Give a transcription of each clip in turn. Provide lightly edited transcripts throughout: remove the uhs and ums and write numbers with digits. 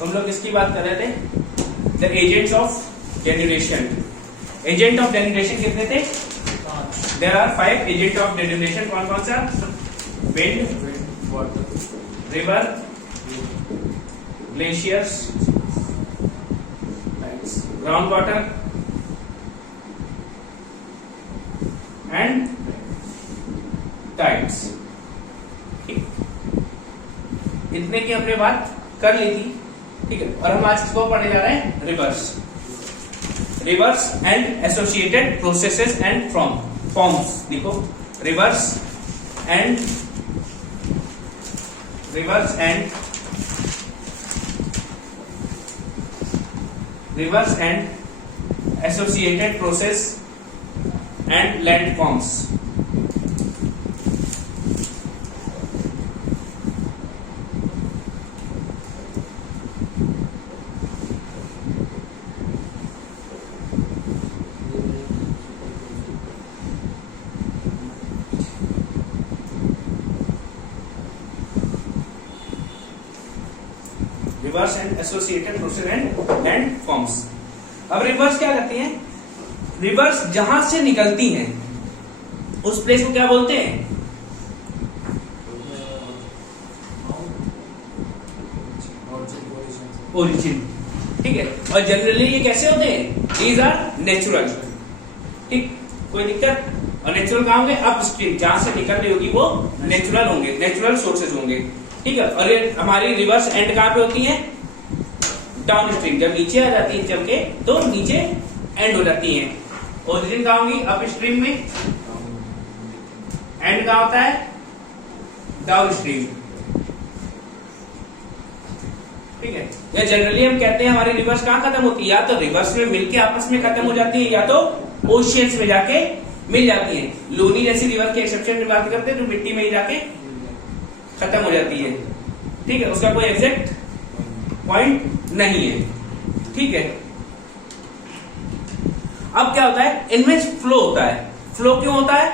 तो हम लोग किसकी बात कर रहे थे? The agents of denudation. Agent of denudation कितने थे? There are 5 agent of denudation. कौन कौन सा? Wind, river, glaciers, ground water and tides. इतने की हमने बात कर ली थी, ठीक है। और हम आज किसको पढ़ने जा रहे हैं? Rivers. Rivers and associated processes and forms. देखो, rivers and associated process and landforms. Rivers and associated process and landforms. अब रिवर्स क्या करती हैं? रिवर्स जहां से निकलती हैं उस प्लेस को क्या बोलते हैं? ओरिजिन, ठीक है। और जनरली ये कैसे होते हैं? दीज आर नेचुरल, ठीक, कोई दिक्कत। और नेचुरल कहाँ होंगे? अपस्ट्रीम, जहां से निकल रही होगी वो नेचुरल होंगे, नेचुरल सोर्सेज होंगे, ठीक है। और ये हमारी रिवर्स एंड कहाँ पे होती है? Down stream. जब नीचे आ जाती है चल के तो नीचे एंड हो जाती है। ओरिजिन कहाँ होगी? अप स्ट्रीम में। एंड कहाँ होता है? डाउन स्ट्रीम, ठीक है। या जनरली हम कहते हैं हमारी रिवर्स कहाँ खत्म होती है? या तो रिवर्स में मिलके आपस में खत्म हो जाती है, या तो ओशियंस में जाके मिल जाती है। लूनी जैसी रिवर के एक्सेप्शन की बात करते हैं जो मिट्टी में ही जाके खत्म हो जाती है, ठीक है। उसका कोई एग्जैक्ट पॉइंट नहीं है, ठीक है। अब क्या होता है? इनमें फ्लो होता है। फ्लो क्यों होता है?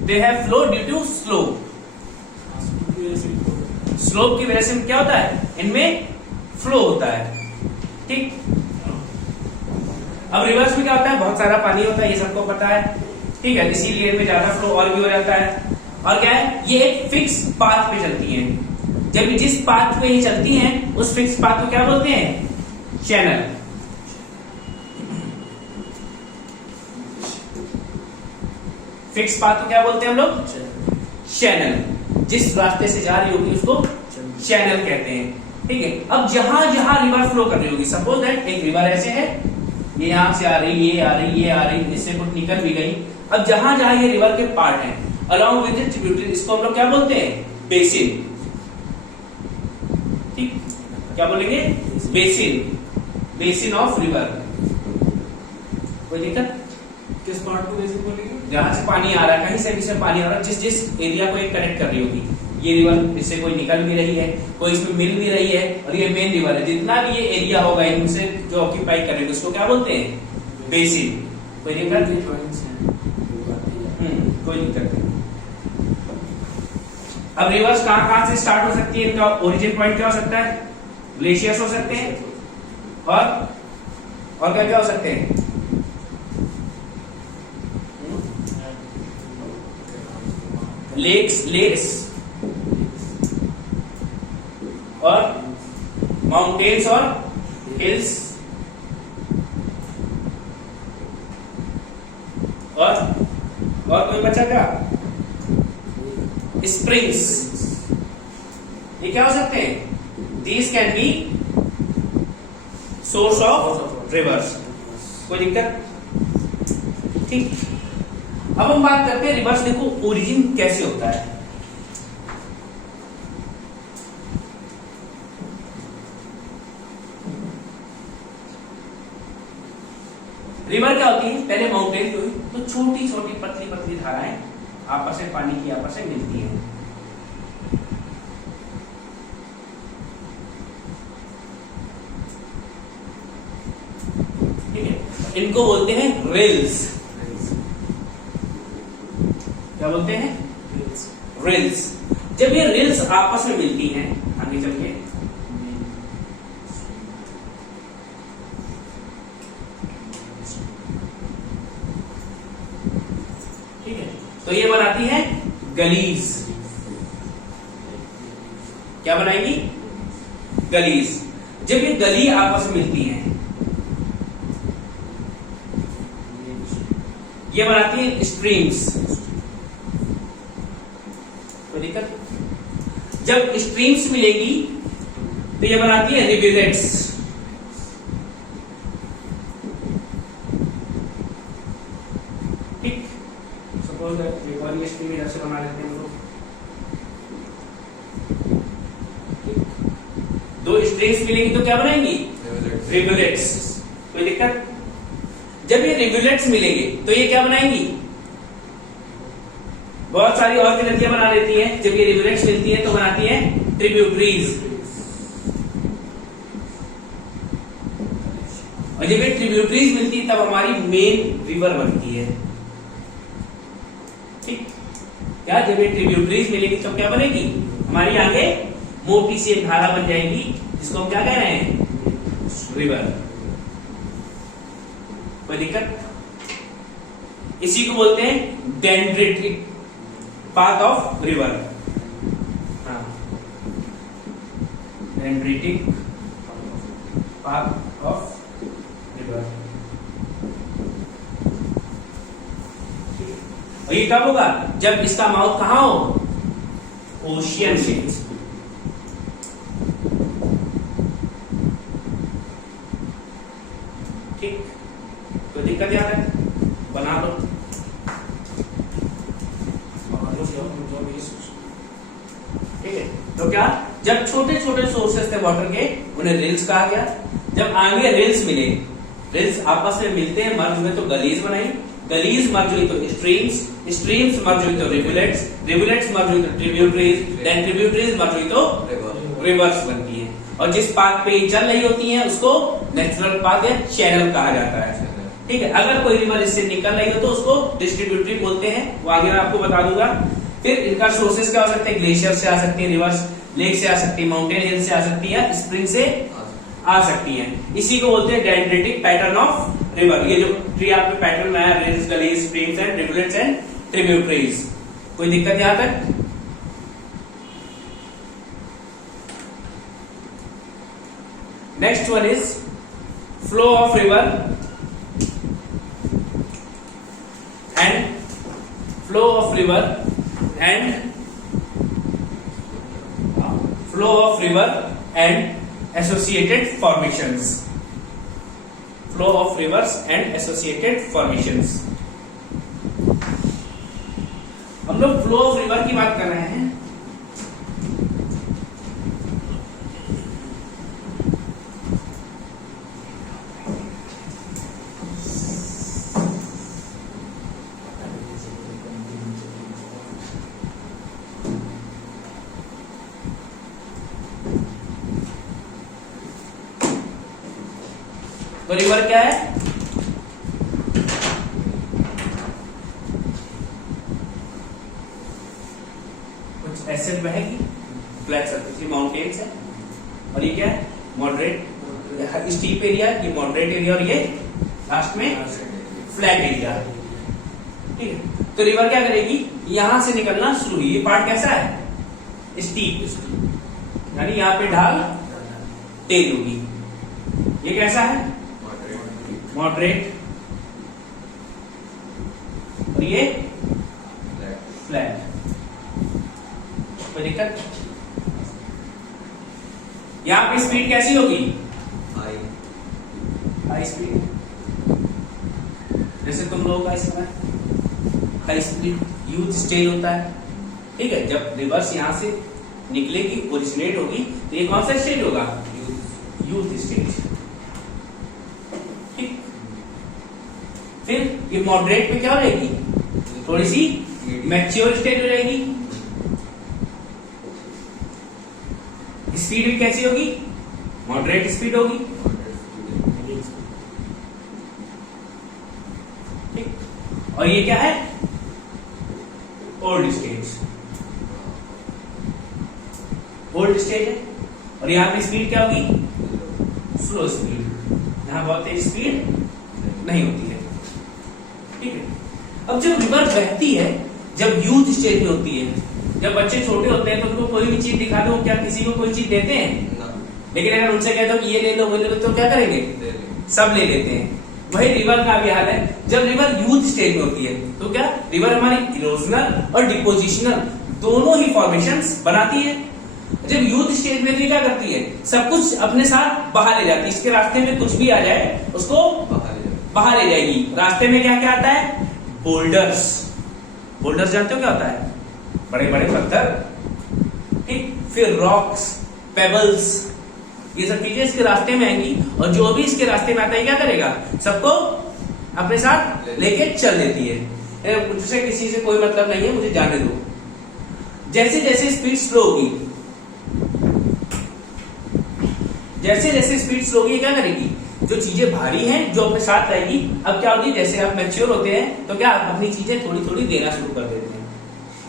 They have flow due to slope. Slope की वजह से क्या होता है? इनमें फ्लो होता है, ठीक। अब रिवर्स में क्या होता है? बहुत सारा पानी होता है, ये सबको पता है, ठीक है। इसीलिए इनमें ज्यादा फ्लो और भी हो जाता है। और क्या है? ये एक फिक्स पाथ पे चलती हैं। जब जिस पाथ पे ये चलती हैं उस फिक्स पाथ को क्या बोलते हैं? चैनल। फिक्स पाथ को क्या बोलते हैं हम लोग? चैनल। जिस रास्ते से जा रही होगी उसको चैनल कहते हैं, ठीक है। अब जहां जहां रिवर फ्लो कर रही होगी, सपोज दैट एक रिवर ऐसे है, ये यहां से आ रही, ये आ रही, ये आ रही, इससे कुछ निकल भी गई। अब जहां जहां ये रिवर के पार्ट हैं अलॉन्ग विद द ट्रिब्यूटरी, इसको हम लोग क्या बोलते हैं? बेसिन, ठीक। क्या बोलेंगे? Basin, basin of river. कोई दिक्कत? किस पार्ट को बेसिन बोलेंगे? जहां से पानी आ रहा है, कहीं से भी से पानी आ रहा है, जिस जिस एरिया को एक कनेक्ट कर रही होगी। ये रिवर इससे कोई निकल भी रही है, कोई इसमें मिल भी रही है, और ये मेन रिवर है। जितना भी ये एरिया होगा इनसे जो ऑक्यूपाई करेंगे उसको क्या बोलते हैं? बेसिन। कोई दिक्कत? कोई दिक्कत नहीं। अब रिवर्स कहां कहां से स्टार्ट हो सकती है? इनका ओरिजिन पॉइंट क्या हो सकता है? ग्लेशियर्स हो सकते हैं, और क्या क्या हो सकते हैं? लेक्स और माउंटेन्स और हिल्स, और कोई बचा क्या? स्प्रिंग्स। ये क्या हो सकते हैं? These can be source of reverse. कोई दिक्कत? ठीक। अब हम बात करते हैं रिवर्स। देखो ओरिजिन कैसे होता है। रिवर क्या होती है? पहले माउंटेन हुई तो छोटी छोटी पतली पतली धाराएं आपस में पानी की आपस में मिलती हैं। ठीक है, इनको बोलते हैं रिल्स। क्या बोलते हैं? रिल्स। जब ये रिल्स आपस में मिलती हैं आगे चल के, ठीक है, तो ये बनाती है गलीज। क्या बनाएगी? गलीज। जब ये गली आपस में मिलती हैं, ये बनाती है स्ट्रीम्स। कोई दिक्कत? जब स्ट्रीम्स मिलेगी तो ये बनाती है रिविलेट्स। ठीक, सपोज एक और ये स्ट्रीम इधर से बना लेते हैं हम लोग। दो स्ट्रीम्स मिलेंगी तो क्या बनाएंगी? रिविलेट्स। कोई दिक्कत? जब ये रिविलेट्स मिलेंगे तो ये क्या बनाएंगी? बहुत सारी और भी नदियां बना लेती हैं। जब ये रिविलेट्स मिलती हैं तो बनाती हैं ट्रिब्यूटरीज। और जब ये ट्रिब्यूटरीज मिलती है तब हमारी मेन रिवर बनती है। ठीक, क्या जब ये ट्रिब्यूटरीज मिलेगी तो क्या बनेगी? हमारी आगे मोटी सी एक धारा बन जाएगी जिसको हम क्या कह रहे हैं? रिवर। कोई दिक्कत? इसी को बोलते हैं डेंड्रिटिक पाथ ऑफ रिवर। हाँ, डेंड्रिटिक पाथ ऑफ रिवर। और ये कब होगा? जब इसका माउथ कहां हो? ओशियन में। ठीक, तो दिक्कत याद है? बना लो। ठीक है, तो क्या जब छोटे छोटे सोर्सेस थे वाटर के उन्हें रिल्स कहा गया। जब आगे रिल्स मिले, रिल्स आपस में मिलते हैं, मर्ज हुए तो गलीज बनाई, गलीज मर्ज हुई तो स्ट्रीम्स, स्ट्रीम्स मर्ज हुई तो रिवुलेट्स, रिवुलेट्स मर्ज हुई तो ट्रिब्यूटरीज, देन ट्रिब्यूटरीज मर्ज हुई तो रिवर्स बनती है। और जिस पाथ पे ये चल रही होती है उसको नेचुरल पाथ या चैनल कहा जाता है। ठीक है, अगर कोई रिवर इससे निकल रही हो तो उसको डिस्ट्रीब्यूटरी बोलते हैं, वो आगे मैं आपको बता दूंगा। फिर इनका सोर्सेस क्या हो सकते हैं? ग्लेशियर से आ सकती है, रिवर्स लेक से आ सकती है, माउंटेन हिल से आ सकती है, स्प्रिंग से आ सकती है। इसी को बोलते हैं डेंड्रिटिक पैटर्न ऑफ रिवर। ये जो ट्री आप में पैटर्न आया, rills, gullies, streams and rivulets and tributaries. कोई दिक्कत यहां तक? Next one is flow of river and flow of river and flow of river and associated formations. Flow of rivers and associated formations. हम लोग flow of river की बात कर रहे हैं। तो रिवर क्या है? कुछ ऐसे बहेगी, फ्लैट सरफेस, ये माउंटेन्स है, और ये क्या है? मॉडरेट स्टीप एरिया, ये मॉडरेट एरिया, और ये लास्ट में फ्लैट एरिया। ठीक है, तो रिवर क्या करेगी? यहां से निकलना शुरू हुई। ये पार्ट कैसा है? स्टीप, यानी यहां पे ढाल तेज होगी। ये कैसा है? मॉडरेट, और ये फ्लैट। कोई दिक्कत? यहां पे स्पीड कैसी होगी? High speed. जैसे तुम लोगों का इसमें हाई स्पीड यूथ स्टेज होता है। ठीक है, जब रिवर्स यहां से निकलेगी, ओरिजिनेट होगी, तो ये कौन सा स्टेज होगा? Youth stage. ठीक, फिर ये मॉडरेट पे क्या हो जाएगी? थोड़ी सी मैच्योर स्टेज हो जाएगी। स्पीड भी कैसी होगी? मॉडरेट स्पीड होगी। ठीक, और ये क्या है? Old stage. ओल्ड स्टेज है, और यहाँ पे स्पीड क्या होगी? Slow speed. यहाँ बहुत तेज स्पीड नहीं होती है, ठीक है। अब जब रिवर बहती है, जब यूथ स्टेज में होती है, जब बच्चे छोटे होते हैं तो उनको कोई भी चीज दिखा दो, क्या किसी को कोई चीज देते हैं? लेकिन अगर उनसे कह दो कि ये ले लो वो ले लो, तो क्या करेंगे? सब ले लेते हैं। वही रिवर का भी हाल है। जब रिवर यूथ स्टेज में होती है तो क्या रिवर हमारी इरोजनल और डिपोजिशनल दोनों ही फॉर्मेशंस बनाती है। जब यूथ स्टेज में क्या करती है? सब कुछ अपने साथ बहा ले जाती है। इसके रास्ते में कुछ भी आ जाए उसको बहा ले जाएगी। रास्ते में क्या क्या आता है? बोल्डर्स। बोल्डर्स जानते हो क्या होता है? बड़े बड़े पत्थर, ठीक। फिर रॉक्स, पेबल्स, ये सब चीजें इसके रास्ते में आएंगी, और जो भी इसके रास्ते में आता है क्या करेगा? सबको अपने साथ लेके चल देती है। मुझसे किसी से कोई मतलब नहीं है, मुझे जाने दो। जैसे जैसे स्पीड स्लो होगी, जैसे जैसे स्पीड स्लो होगी, क्या करेगी? जो चीजें भारी हैं जो अपने साथ रहेगी। अब क्या होगी? जैसे आप मैच्योर होते हैं तो क्या आप अपनी चीजें थोड़ी थोड़ी देना शुरू कर देते हैं।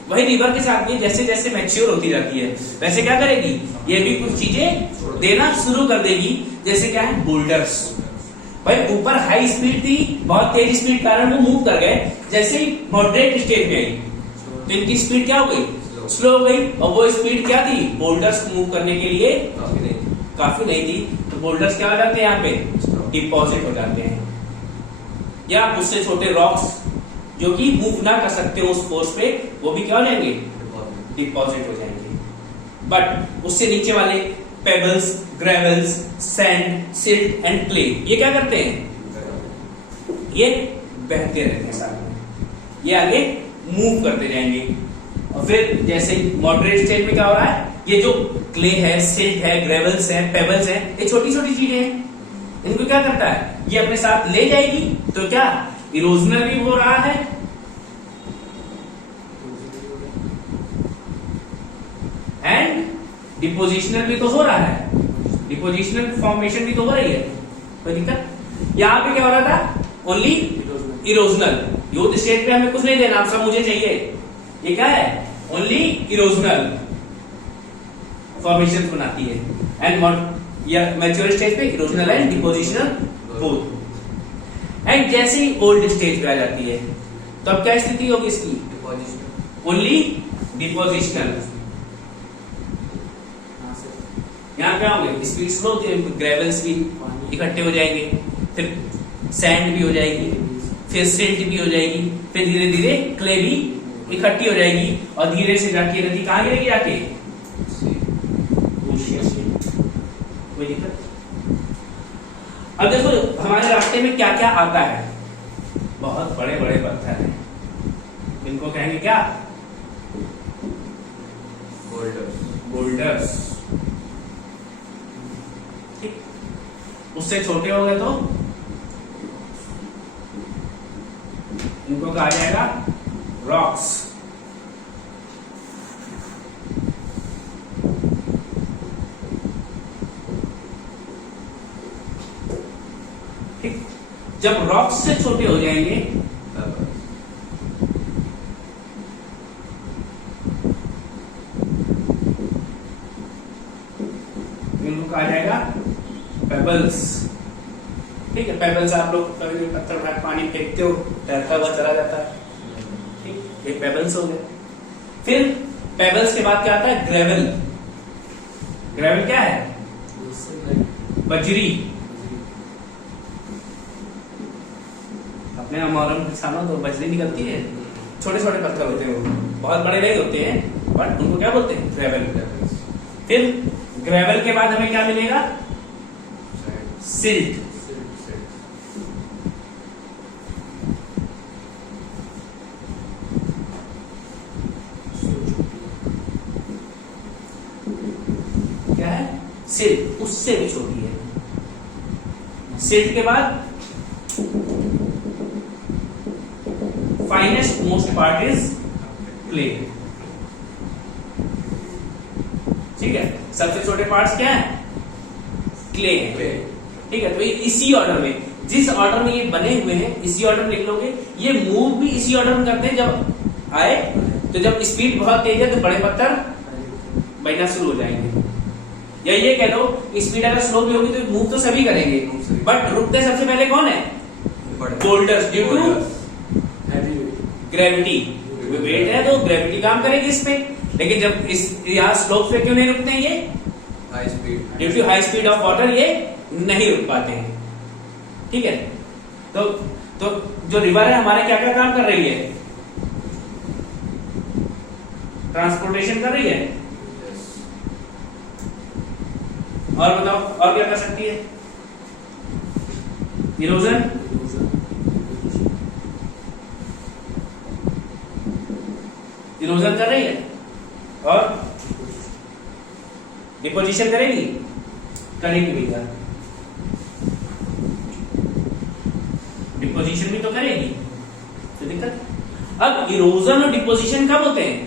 वही रिवर के साथ भी जैसे जैसे मैच्योर होती जाती है वैसे क्या करेगी? ये भी कुछ चीजें देना शुरू कर देगी। जैसे क्या है? बोल्डर्स। भाई ऊपर हाई स्पीड थी, बहुत तेज स्पीड कारण वो मूव कर गए। जैसे ही मॉडरेट स्टेज में आई तो इनकी स्पीड क्या हो गई? स्लो हो गई। और वो स्पीड क्या थी? बोल्डर्स को मूव करने के लिए काफी नहीं थी। तो बोल्डर्स क्या हो जाते हैं? यहाँ पे डिपॉजिट हो जाते हैं, या उससे छोटे रॉक्स जो कि मूव ना कर सकते हो उस फोर्स पे, वो भी क्या हो जाएंगे? डिपॉजिट हो जाएंगे। बट उससे नीचे वाले pebbles, gravels, sand, silt and clay, ये क्या करते हैं? ये बहते रहते हैं साथ में, ये आगे मूव करते जाएंगे। और फिर जैसे मॉडरेट स्टेज में क्या हो रहा है? ये जो क्ले है, सिल्ट है, ग्रेवल्स है, पेबल्स है, ये छोटी छोटी चीजें हैं। इनको क्या करता है? ये अपने साथ ले जाएगी। तो क्या इरोजनल भी हो रहा है, एंड डिपोजिशनल भी तो हो रहा है। डिपोजिशनल फॉर्मेशन भी तो हो रही है, कोई दिक्कत? यहां पे क्या हो रहा था? Only erosional. यूथ स्टेज पे हमें कुछ नहीं देना, आप सब मुझे चाहिए। ये क्या है? ओनली इरोजनल फॉर्मेशन बनाती है। एंड मैच्योर स्टेज पे erosional and depositional both. And जैसे ही ओल्ड स्टेज पे आ जाती है तो अब क्या स्थिति होगी इसकी? Only depositional. यहाँ क्या होंगे? स्पीड स्लो होती है, ग्रेवल्स भी इकट्ठे हो जाएंगे, फिर सैंड भी हो जाएगी, फिर सिल्ट भी हो जाएगी, फिर धीरे धीरे क्ले भी इकट्ठी हो जाएगी, और धीरे से जाके नदी कहाँ गिरेगी? जाके कोई दिक्कत? अब देखो हमारे रास्ते में क्या क्या आता है। बहुत बड़े बड़े पत्थर हैं, इनको कहेंगे क्या? बोल्डर्स। ठीक। उससे छोटे हो गए तो इनको कहा जाएगा रॉक्स। ठीक। जब रॉक्स से छोटे हो जाएंगे इनको कहा जाएगा पेबल्स। ठीक है, पेबल्स आप लोग कभी पत्थर उठा पानी फेंकते हो, तैरता हुआ चला जाता है। ठीक, ये पेबल्स हो गए। फिर पेबल्स के बाद क्या आता है? ग्रेवल। ग्रेवल क्या है? बजरी। अपने मोहर्रम के सालों तो बजरी निकलती है, छोटे छोटे पत्थर होते हैं, वो बहुत बड़े नहीं होते हैं, बट उनको क्या बोलते हैं? ग्रेवल। फिर ग्रेवल के बाद हमें क्या मिलेगा? सिल्ट। क्या है? सिल्ट, उससे भी छोटी है। सिल्ट के बाद finest most part is clay. ठीक है, सबसे छोटे पार्ट्स क्या है? क्ले है। ठीक है, तो ये इसी ऑर्डर में, जिस ऑर्डर में ये बने हुए हैं इसी ऑर्डर में लिख लोगे। ये मूव भी इसी ऑर्डर में करते हैं। जब आए तो जब स्पीड बहुत तेज है तो बड़े पत्थर बहना शुरू हो जाएंगे। या ये कह लो स्पीड अगर स्लो भी होगी तो मूव तो सभी करेंगे, बट रुकते सबसे पहले कौन है? Boulders, due to gravity. Weight है तो ग्रेविटी काम करेगी इस पे। लेकिन जब इस यहाँ स्लोप पे क्यों नहीं रुकते हैं? ये high speed, due to high speed of water ये नहीं रुक पाते हैं। ठीक है, तो जो रिवर है हमारे क्या क्या काम कर रही है? ट्रांसपोर्टेशन कर रही है। और बताओ और क्या कर सकती है? इरोजन, इरोजन कर रही है और डिपोजिशन करेगी, करेगी भैया, डिपोजिशन भी तो करेगी, तो दिक्कत। अब इरोजन और डिपोजिशन कब होते हैं?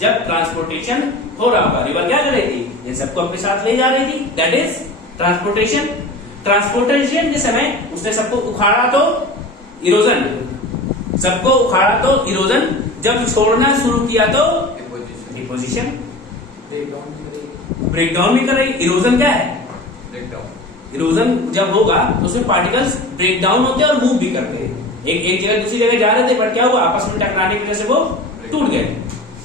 जब ट्रांसपोर्टेशन हो रहा होगा। रिवर क्या कर रही थी? इन सबको अपने साथ ले जा रही थी, दैट इज ट्रांसपोर्टेशन। ट्रांसपोर्टेशन के समय उसने सबको उखाड़ा तो इरोजन, सबको उखाड़ा तो इरोजन, जब छोड़ना शुरू किया तो डिपोजिशन। ब्रेकडाउन भी कर रही। इरोजन क्या है? इरोजन जब होगा तो उसमें पार्टिकल्स ब्रेक डाउन होते हैं और मूव भी करते हैं। एक जगह दूसरी जगह जा रहे थे, बट क्या हुआ? आपस में टकराने की वजह से वो टूट गए,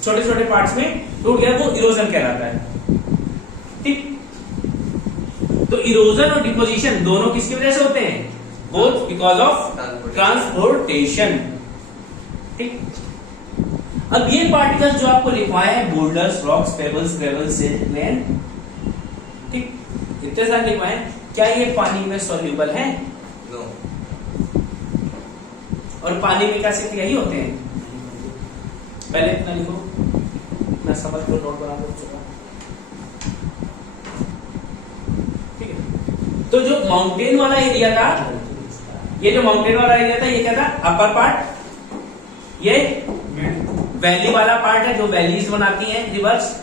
छोटे छोटे पार्ट्स में टूट गया, वो इरोजन कहलाता है। ठीक, तो इरोजन और डिपोजिशन दोनों किसकी वजह से होते हैं? Both because of transportation. ठीक, अब ये पार्टिकल्स जो आपको लिखवाए हैं, boulders, rocks, pebbles, gravels, sand, ठीक, इतने सारे लिखवाए हैं, क्या ये पानी में सॉल्यूबल है? नो। और पानी में क्या सिर्फ यही होते हैं? पहले इतना लिखो, मैं समझ को नोट बना दो। ठीक है, तो जो माउंटेन वाला एरिया था, ये जो माउंटेन वाला एरिया था, ये क्या था? Upper part. ये वैली वाला पार्ट है जो वैलीज बनाती हैं, रिवर्स।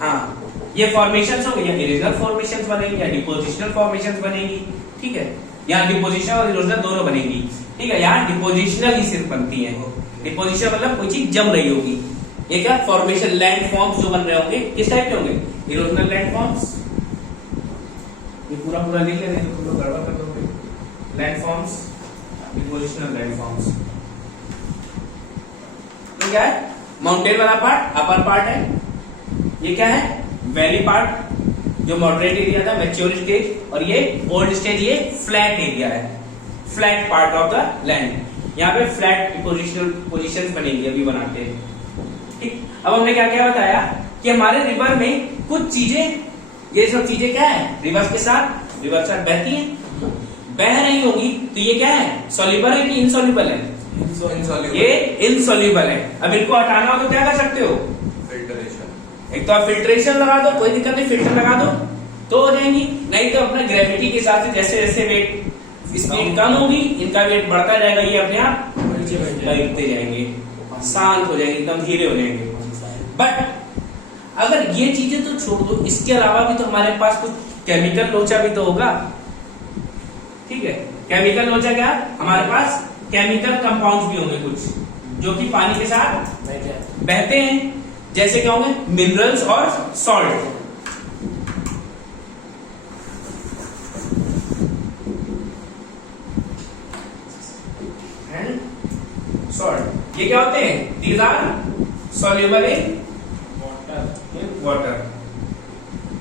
हाँ, ये फॉर्मेशंस हो गई, या इरोजनल फॉर्मेशंस बनेगी या डिपोजिशनल फॉर्मेशंस बनेगी। ठीक है, यहाँ डिपोजिशन और इरोजनल दोनों बनेगी। ठीक है, यहाँ डिपोजिशनल ही सिर्फ बनती है। डिपोजिशन मतलब कोई चीज जम रही होगी। ये क्या? फॉर्मेशन, लैंड फॉर्म्स जो बन रहे होंगे, किस टाइप के होंगे? Erosional land forms. ये पूरा पूरा लिख लेते हैं तो तुम लोग गड़बड़ कर दोगे। Land forms, depositional land forms. तो क्या है? माउंटेन वाला पार्ट अपर पार्ट है। ये क्या है? वैली पार्ट जो मॉडरेट एरिया था, मैच्योर स्टेज, और ये ओल्ड स्टेज, ये फ्लैट एरिया है, flat part of the land. यहाँ पे फ्लैट पोजीशंस बनेगी, अभी बनाते हैं। ठीक, अब हमने क्या क्या बताया कि हमारे रिवर में कुछ चीजें, ये सब चीजें क्या है? रिवर के साथ बहती हैं। बह रही होगी तो ये क्या है? सॉल्युबल है कि इनसॉल्युबल है? ये इनसॉल्युबल है। अब इनको हटाना हो तो क्या कर सकते हो? फिल्ट्रेशन। एक तो आप फिल्ट्रेशन लगा दो, कोई दिक्कत नहीं, फिल्टर लगा दो तो हो जाएंगी। नहीं तो अपना ग्रेविटी के हिसाब से जैसे जैसे वेट स्पीड कम होगी, इनका वेट बढ़ता जाएगा, ये अपने आप बैठते जाएंगे, शांत हो जाएंगे, एकदम धीरे हो जाएंगे। बट अगर ये चीजें तो छोड़ दो, इसके अलावा भी तो हमारे पास कुछ केमिकल लोचा भी तो होगा। ठीक है, केमिकल लोचा क्या? हमारे पास केमिकल कंपाउंड्स भी होंगे कुछ जो कि पानी के साथ बहते हैं। जैसे क्या होंगे? मिनरल्स और सॉल्ट। सॉल्ट, ये क्या होते हैं? These are soluble in water.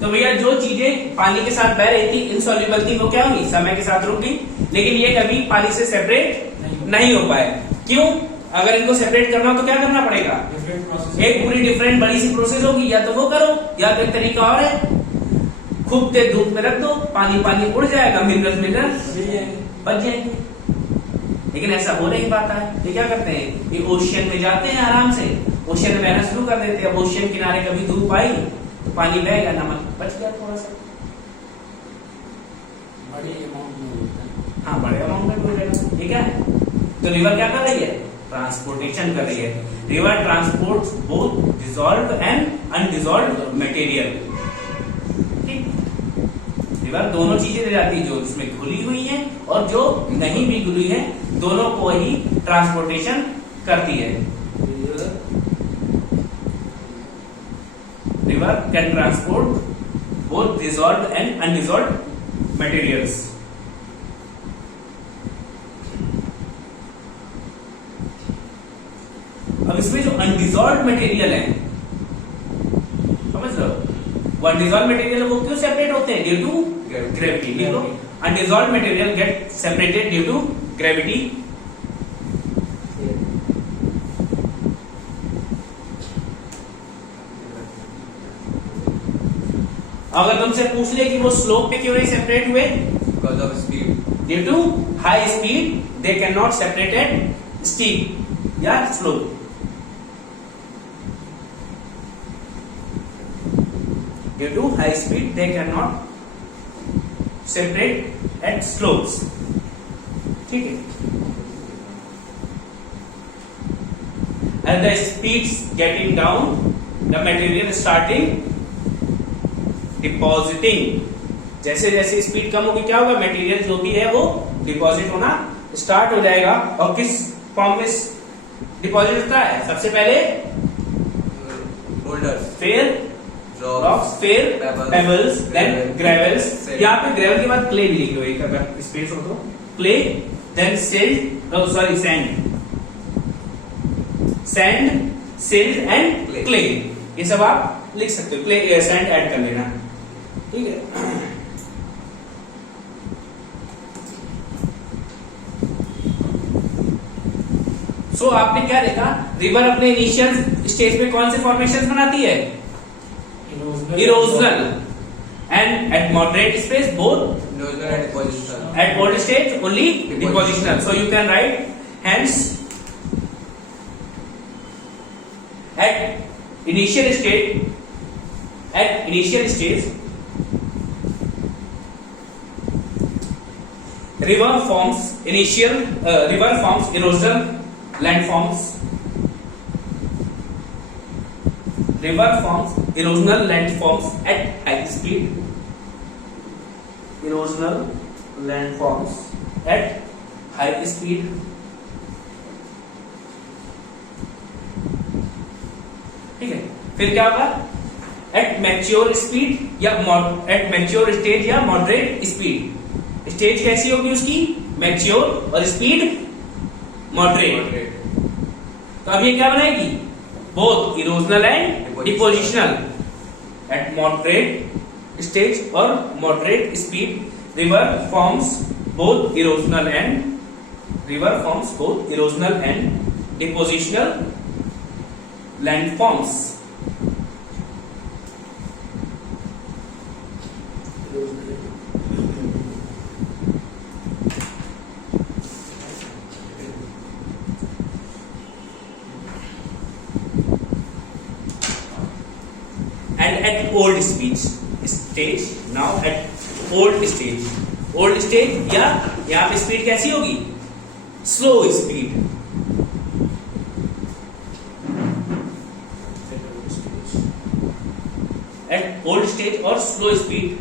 तो भैया जो चीजें पानी के साथ बह रही थी, इनसॉल्युबल थी, वो क्या होगी? समय के साथ रुक गई, लेकिन ये कभी पानी से सेपरेट नहीं हो पाए। क्यों? अगर इनको सेपरेट करना हो तो क्या करना पड़ेगा? एक पूरी डिफरेंट बड़ी सी प्रोसेस होगी। या तो वो करो, या तो एक तरीका और है, खूब तेज धूप में रख दो, पानी पानी उड़ जाएगा, मिनरल्स बच जाएंगे। लेकिन ऐसा हो नहीं पाता है। ये क्या करते हैं? ये ओशियन में जाते हैं, आराम से ओशियन में बहना शुरू कर देते हैं। अब ओशियन किनारे कभी धूप आई तो पानी बह गया, नमक बच गया थोड़ा सा। बड़े अमाउंट में होता है। हाँ, बड़े अमाउंट में हो जाएगा। ठीक है, तो रिवर क्या कर रही है? ट्रांसपोर्टेशन कर रही है। River transports both dissolved and undissolved material. ठीक, रिवर दोनों चीजें ले जाती है, जो इसमें घुली हुई है और जो नहीं भी घुली है, दोनों को ही ट्रांसपोर्टेशन करती है। river can transport both dissolved and undissolved materials. अब इसमें जो अनडिजॉल्व मटेरियल है, समझ लो, वो अनडिजॉल्व मटेरियल वो क्यों सेपरेट होते हैं? Due to gravity. लिख लो, undissolve material get separated due to gravity. अगर तुमसे पूछ ले कि वो स्लोप पे क्यों नहीं सेपरेट हुए? Because of speed. Due to high speed they can not separate at steep या slope. Due to high speed, they cannot separate at slopes. ठीक है. As the speeds getting down, the material starting depositing. जैसे जैसे speed कम होगी क्या होगा? Material जो भी है वो डिपॉजिट होना स्टार्ट हो जाएगा. और किस फॉर्म में डिपॉजिट होता है? सबसे पहले Boulders. फिर रॉक्स, फिर पेबल्स, देन ग्रेवल्स. यहाँ पे ग्रेवल के बाद क्ले भी लिख लो, एक अगर स्पेस हो तो. Clay, then silt, sorry sand, silt and clay. ये सब आप लिख सकते हो. क्ले, सैंड ऐड कर लेना. ठीक है. सो आपने क्या देखा? रिवर अपने इनिशियल स्टेज पे कौन से फॉर्मेशन बनाती है? Erosional. And at moderate space both Erosional and depositional. at old stage only depositional. So you can write hence at initial stage river forms erosional landforms. River forms erosional landforms at high speed. Erosional landforms at high speed. ठीक है. फिर क्या होगा? At mature speed या at mature stage या moderate speed. Stage कैसी होगी उसकी? मैच्योर और स्पीड मॉडरेट. तो अब ये क्या बनाएगी? Both erosional and depositional. At moderate stage और moderate speed river forms both erosional and depositional landforms. And at old stage, now at old stage या यहाँ पे स्पीड कैसी होगी? Slow speed. At old stage और slow speed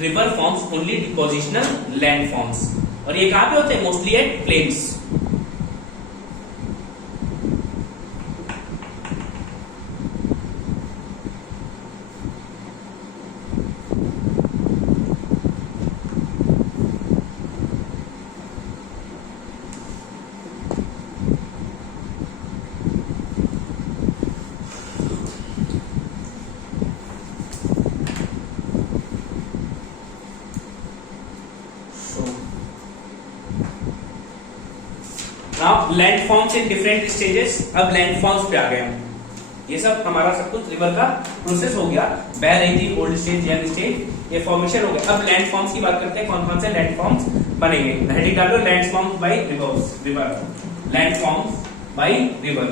river forms only depositional landforms. और ये कहाँ पे होते हैं? Mostly at plains. Now landforms in different stages. अब लैंडफॉर्म्स पे आ गए हम. ये सब हमारा सब कुछ रिवर का प्रोसेस हो गया. बह रही थी, ओल्ड स्टेज, यंग स्टेज, ये फॉर्मेशन हो गया. अब लैंडफॉर्म्स की बात करते हैं. कौन कौन से लैंडफॉर्म्स बनेंगे? हेडिंग डालो, landforms by river. Landforms by river.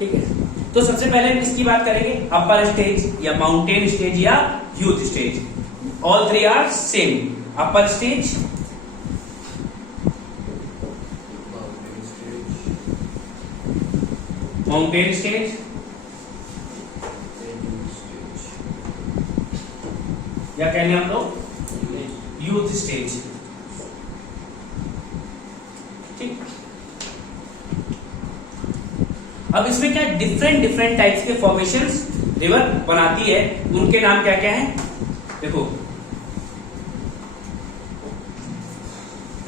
ठीक है. तो सबसे पहले हम किसकी बात करेंगे? अपर स्टेज या माउंटेन स्टेज या youth stage. All three are same. Upper stage, mountain stage, या कह लें हम लोग यूथ स्टेज। ठीक, अब इसमें क्या डिफरेंट डिफरेंट टाइप्स के फॉर्मेशंस रिवर बनाती है, उनके नाम क्या क्या हैं देखो।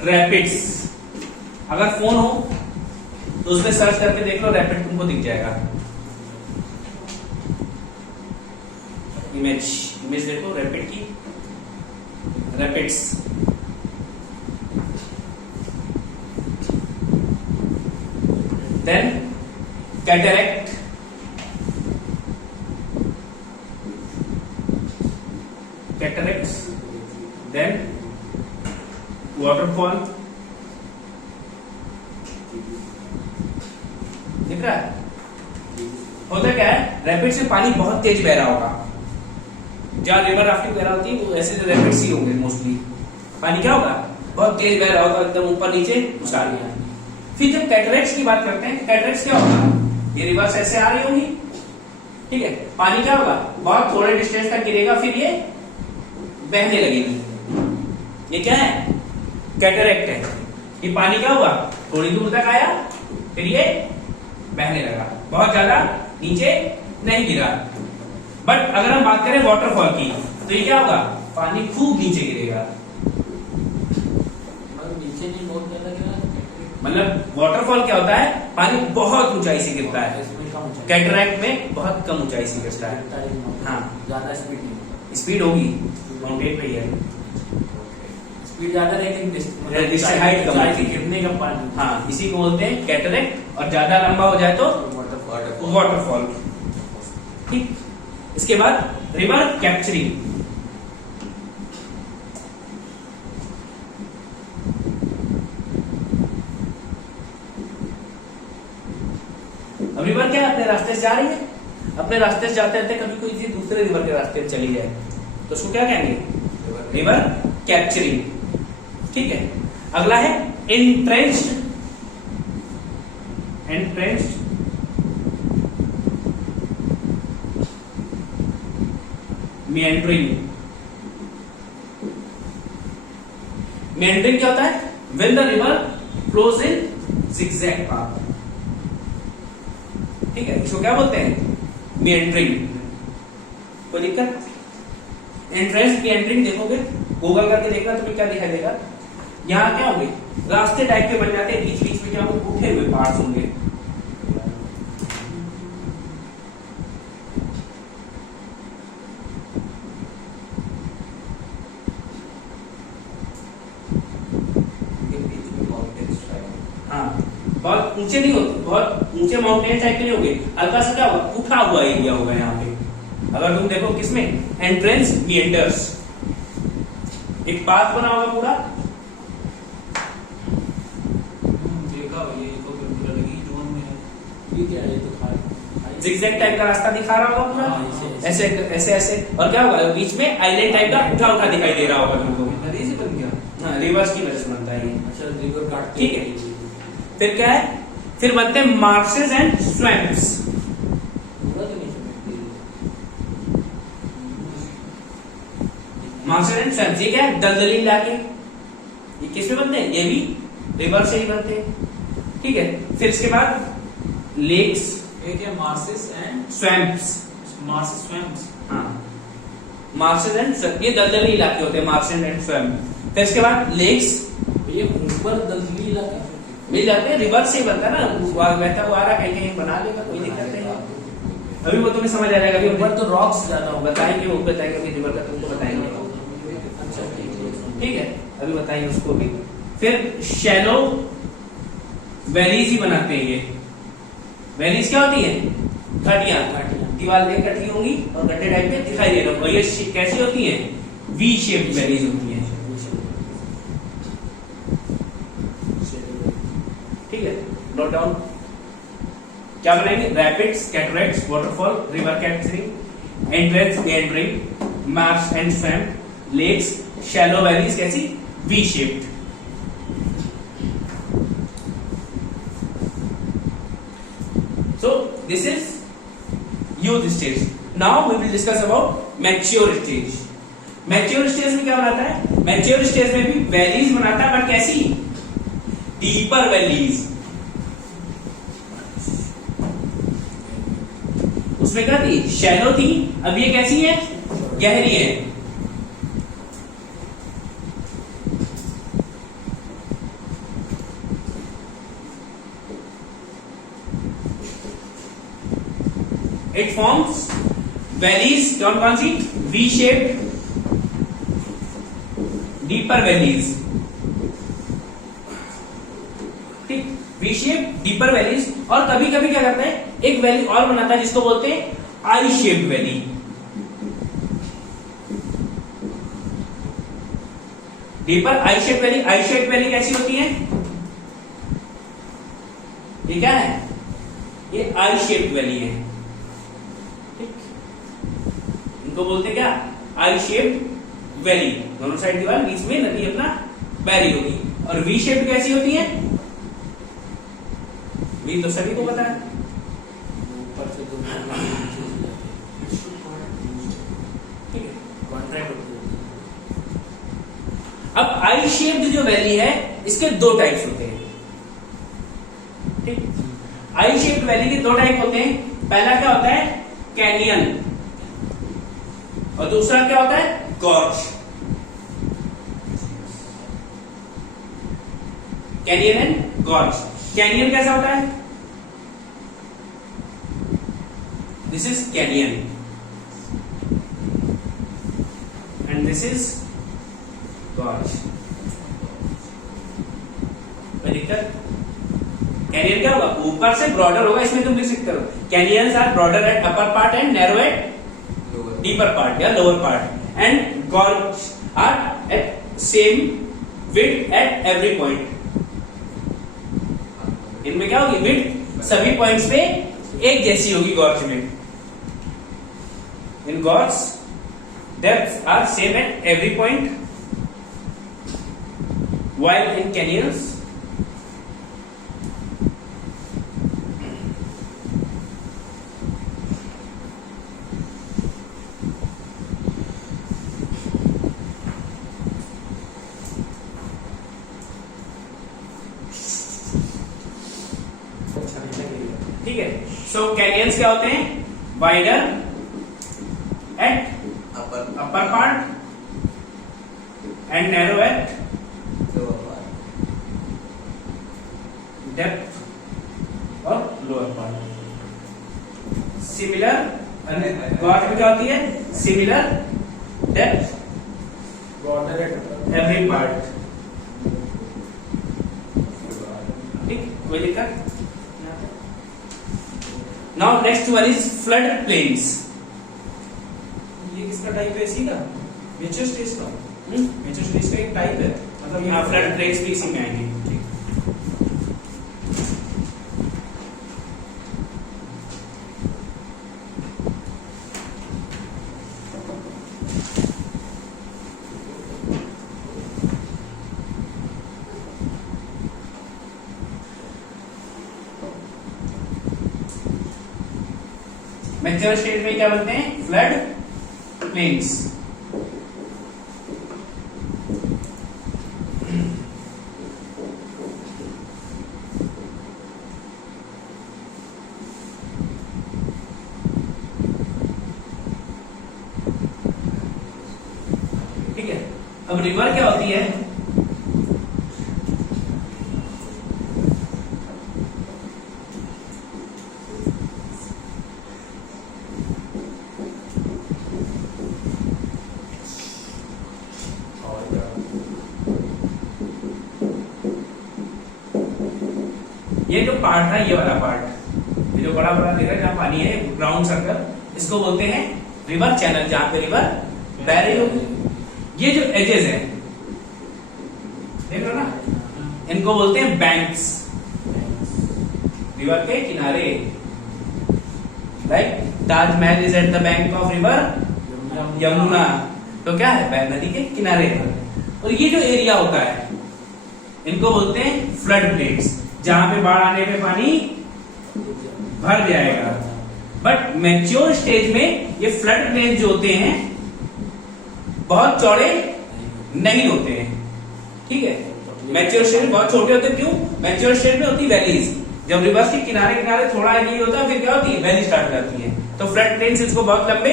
रैपिड्स, अगर फोन हो तो उसमें सर्च करके देख लो, रैपिड तुमको दिख जाएगा। इमेज देखो रैपिड की, rapids. Then cataract, cataracts, then waterfall. दिख रहा है? होता क्या है, रैपिड से पानी बहुत तेज बह रहा होगा, जहां रिवर राफ्टिंग वगैरह होती है वो ऐसे रैपिड्स ही होंगे मोस्टली। पानी क्या होगा, बहुत तेज बह रहा होगा, एकदम ऊपर नीचे उछाल गया। फिर जब कैटरैक्ट्स की बात करते हैं, कैटरैक्ट्स क्या होगा, ये रिवर्स ऐसे आ रही होगी, ठीक है, पानी क्या होगा, बहुत थोड़े डिस्टेंस तक गिरेगा, फिर ये बहने लगेगी। ये क्या है, कैटरैक्ट है। ये पानी क्या हुआ, थोड़ी दूर तक आया, फिर ये बहने लगा, बहुत ज्यादा नीचे नहीं गिरा। बट अगर हम बात करें वाटरफॉल की, तो ये क्या होगा, पानी खूब नीचे गिरेगा। नीचे नहीं, बहुत ज्यादा गिरा। मतलब वाटरफॉल क्या होता है, पानी बहुत ऊंचाई से गिरता है, कैटरैक्ट में बहुत कम ऊंचाई से गिरता है। हाँ, ज्यादा स्पीड नहीं, स्पीड होगी, माउंटेन पे ही है, स्पीड ज्यादा लेकिन हाइट कम होती है, गिरने का पानी। हाँ, इसी को बोलते हैं कैटरैक्ट। और ज्यादा लंबा हो जाए तो वाटरफॉल। ठीक, इसके बाद रिवर कैप्चरिंग। अब रिवर क्या अपने रास्ते से जा रही है, अपने रास्ते से जाते रहते, कभी कोई चीज दूसरे रिवर के रास्ते में चली जाए तो उसको क्या कहेंगे, रिवर कैप्चरिंग। ठीक है, अगला है एंट्रेंच्ड। Entrenched meandering। meandering क्या होता है, when the river flows in zigzag path। ठीक है, इसको क्या बोलते हैं, meandering। कोई दिक्कत? एंट्रेंस meandering देखोगे, गूगल करके देखना तुम्हें क्या दिखाई देगा, यहाँ क्या होंगे, रास्ते टाइप के बन जाते हैं, बीच बीच में क्या होंगे, उठे हुए पार्ट्स होंगे। बहुत ऊंचे नहीं होते, बहुत ऊंचे माउंटेन टाइप के नहीं होंगे, हल्का सा क्या होगा, उठा हुआ एरिया होगा यहाँ पे। अगर तुम देखो किसमें, एंट्रेंस मिएंडर्स, एक पाथ बना होगा पूरा, देखा ये तो बिल्कुल अलग ही जोन में है। ये क्या है, ये तो खाली जिगजैग टाइप का रास्ता दिखा रहा होगा पूरा, हाँ, ऐसे ऐसे ऐसे, और क्या होगा बीच में आइलैंड टाइप का उठा उठा दिखाई दे रहा होगा तुमको। नदी से बन गया। हाँ, रिवर्स की वजह से बनता है ये। अच्छा, रिवर काट, ठीक है। फिर क्या है, फिर बनते हैं मार्शेस एंड स्वैम्प्स। पूरा तो नहीं समझती। मार्शेस एंड स्वैम्प्स ये क्या है, दलदली इलाके। ये किसमें बनते हैं, ये भी रिवर से ही बनते हैं। ठीक है, फिर इसके बाद लेक्स, एक है marshes and swamps. Marshes swamps. हाँ, मार्शेस एंड स्वैम्प, ये दलदली इलाके होते हैं, मार्शेस एंड स्वैम्प। फिर इसके बाद लेक्स, ये ऊपर दलदली इलाका मिल जाते हैं, रिवर से ही बनता है ना, बहता हुआ आ रहा, कहीं कहीं बना लेगा, कोई दिक्कत नहीं। अभी वो तुम्हें समझ आ जाएगा, अभी ऊपर तो रॉक्स ज्यादा होगा। बताएंगे, वो बताएंगे कि रिवर का तुमको बताएंगे। अच्छा, ठीक है, अभी बताएंगे उसको भी। फिर शैलो वैलीज ही बनाते हैं ये। वैलीज क्या होती है, घाटियां, दीवार में कटी होंगी और गड्ढे टाइप में दिखाई दे रहे हो, और ये कैसी होती है, वी शेप वैलीज होती है। ठीक है, नोट डाउन। क्या बनाएंगे, rapids, cataracts, waterfall, river capturing, entrance, meandering, marsh and swamp, lakes, shallow valleys कैसी, V shaped. So this is youth stage. Now we will discuss about mature stage. Mature stage में क्या बनाता है, mature stage में भी valleys बनाता है, but कैसी, डीपर वैलीज। उसमें क्या थी, शैलो थी, अब ये कैसी है, गहरी है। इट फॉर्म्स वैलीज, कौन कौन सी, वी शेप्ड, डीपर वैलीज, ठीक, वी शेप, डीपर वैलीज। और कभी कभी क्या करता है, एक वैली और बनाता है जिसको बोलते हैं आई शेप्ड वैली। डीपर आई शेप्ड वैली। आई शेप्ड वैली कैसी होती है, ये क्या है, ये आई शेप्ड वैली है, ठीक, इनको बोलते हैं क्या, आई शेप्ड वैली। दोनों साइड दीवार, बीच में नदी अपना बह रही होगी। और वी शेप्ड कैसी होती है, वी तो सभी को पता है, ऊपर से तो ठीक है। कॉन्ट्रैक्ट होती है। अब आई शेप्ड जो वैली है, इसके दो टाइप्स होते हैं, ठीक। आई शेप्ड वैली के दो टाइप होते हैं। पहला क्या होता है, कैनियन, और दूसरा क्या होता है, gorge. Canyon and gorge. Canyon कैसा होता है, this is canyon and this is gorge. कोई दिक्कत, कैनियन क्या होगा, ऊपर से ब्रॉडर होगा, इसमें तुम लिख सकते हो canyons are broader at upper part and narrow at deeper part या lower part, and gorge are at same width at every point. इनमें क्या होगी, विड्थ सभी पॉइंट्स पे एक जैसी होगी गॉर्ज में। In gorge depth are same at every point, while in canyons ठीक है। सो कैनियंस क्या होते हैं, wider eight upper part and narrow eight depth और लोअर पार्ट। सिमिलर गॉर्ज में क्या होती है, similar depth border at every part, ठीक, कोई दिक्कत। Now next one is flood plains. ये किसका टाइप है, इसी का मेच्योर स्टेज का, मेच्योर स्टेज का एक टाइप है, मतलब यहाँ फ्लड प्लेन्स भी इसी में आएंगे। मैच्योर स्टेज में क्या बोलते हैं, फ्लड प्लेन्स। ठीक है। अब रिवर क्या होती है, ये जो पार्ट था, ये वाला पार्ट, ये जो बड़ा बड़ा दिख रहा है जहां पानी है, ग्राउंड सर्कल, इसको बोलते हैं रिवर चैनल, जहां पे रिवर बह रही होगी। ये जो एजेस है, देख रहे हो ना, इनको बोलते हैं बैंक्स, रिवर के किनारे। Like Taj Mahal is at the bank of river Yamuna, तो क्या है, नदी के किनारे है। और ये जो एरिया होता है इनको बोलते हैं फ्लड प्लेन्स, जहां पे बाढ़ आने पे पानी भर जाएगा। बट मैच्योर स्टेज में ये फ्लड प्लेन जो होते हैं बहुत चौड़े नहीं होते हैं, ठीक है। मैच्योर स्टेज में बहुत छोटे होते हैं, क्यों? मैच्योर स्टेज में होती वैलीज, जब रिवर्स के किनारे किनारे थोड़ा नहीं होता फिर क्या होती है, वैली स्टार्ट हो जाती है। तो फ्लड प्लेन्स इसको बहुत लंबे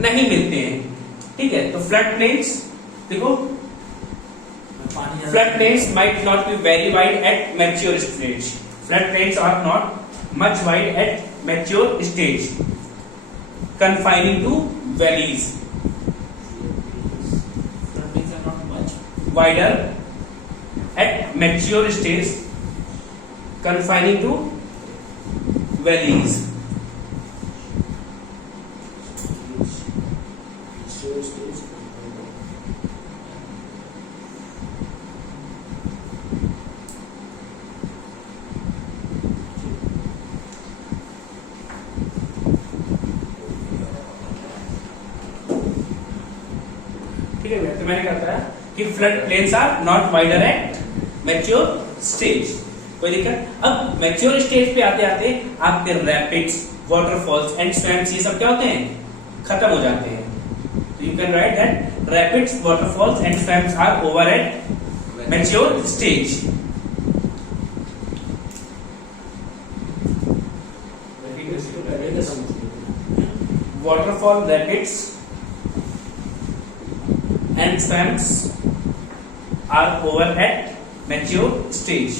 नहीं मिलते हैं, ठीक है। तो फ्लड प्लेन्स देखो, flood plains might not be very wide at mature stage. Flood plains are not much wide at mature stage, confining to valleys. Floodplains are not much. Wider at mature stage, confining to valleys. ठीक है, तो मैंने कहता है कि flood plains are not wider at mature stage, कोई दिक्कत। अब मैच्योर स्टेज पे आते आते आपके रैपिड्स, वाटरफॉल्स एंड स्वैम्स ये सब क्या होते हैं, खत्म हो जाते हैं। तो you can write that rapids, waterfalls and swamps are over at mature stage. Waterfall, rapids and swamps are over at mature stage.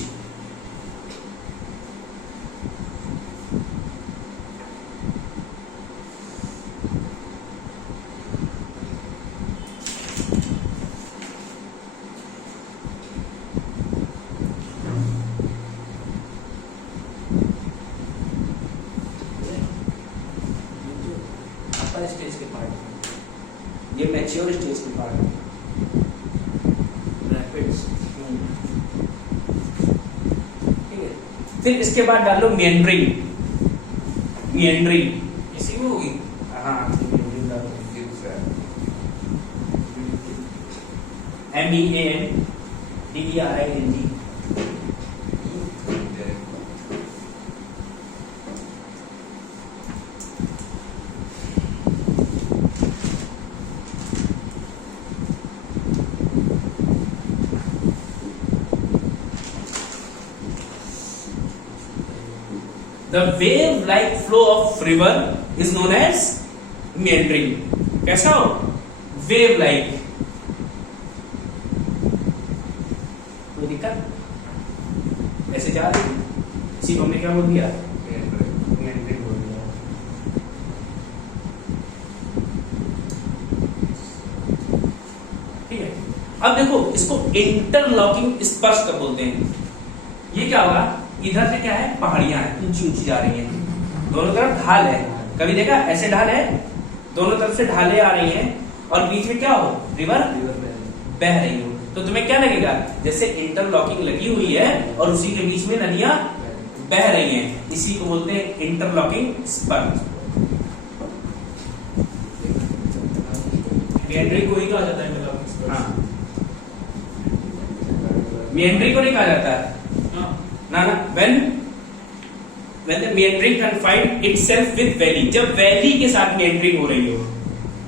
Stage के पार्ट, ये मैच्योर स्टेज के पार्ट है। रैपिड्स, ठीक है। फिर इसके बाद डालो मेंड्रिंग। मेंड्रिंग इसी में होगी। हाँ, मेंड्रिंग डालो। MEANDRING। The wave-like flow of river is known as meandering. कैसा हो? Wave-like. कोई दिक्कत? ऐसे जा रही है? इसी को हमने क्या बोल दिया? Meandering बोल दिया। ठीक है। अब देखो, इसको इंटरलॉकिंग स्पर्श कब बोलते हैं? ये क्या होगा? इधर से क्या है, पहाड़ियां हैं, ऊंची ऊंची जा रही हैं, दोनों तरफ ढाल है। कभी देखा ऐसे ढाल है, दोनों तरफ से ढालें आ रही हैं और बीच में क्या हो, रिवर बह रही हो, तो तुम्हें क्या लगेगा, जैसे इंटरलॉकिंग लगी हुई है और उसी के बीच में नदियां बह रही हैं। इसी को बोलते हैं इंटरलॉकिंग स्पर्श। मेंड्रिंग को ही कहा जाता है इंटरलॉकिंग। हाँ, मेंड्रिंग को नहीं कहा जाता है ना, when the meandering confined itself with valley, जब वैली के साथ meandering हो रही हो,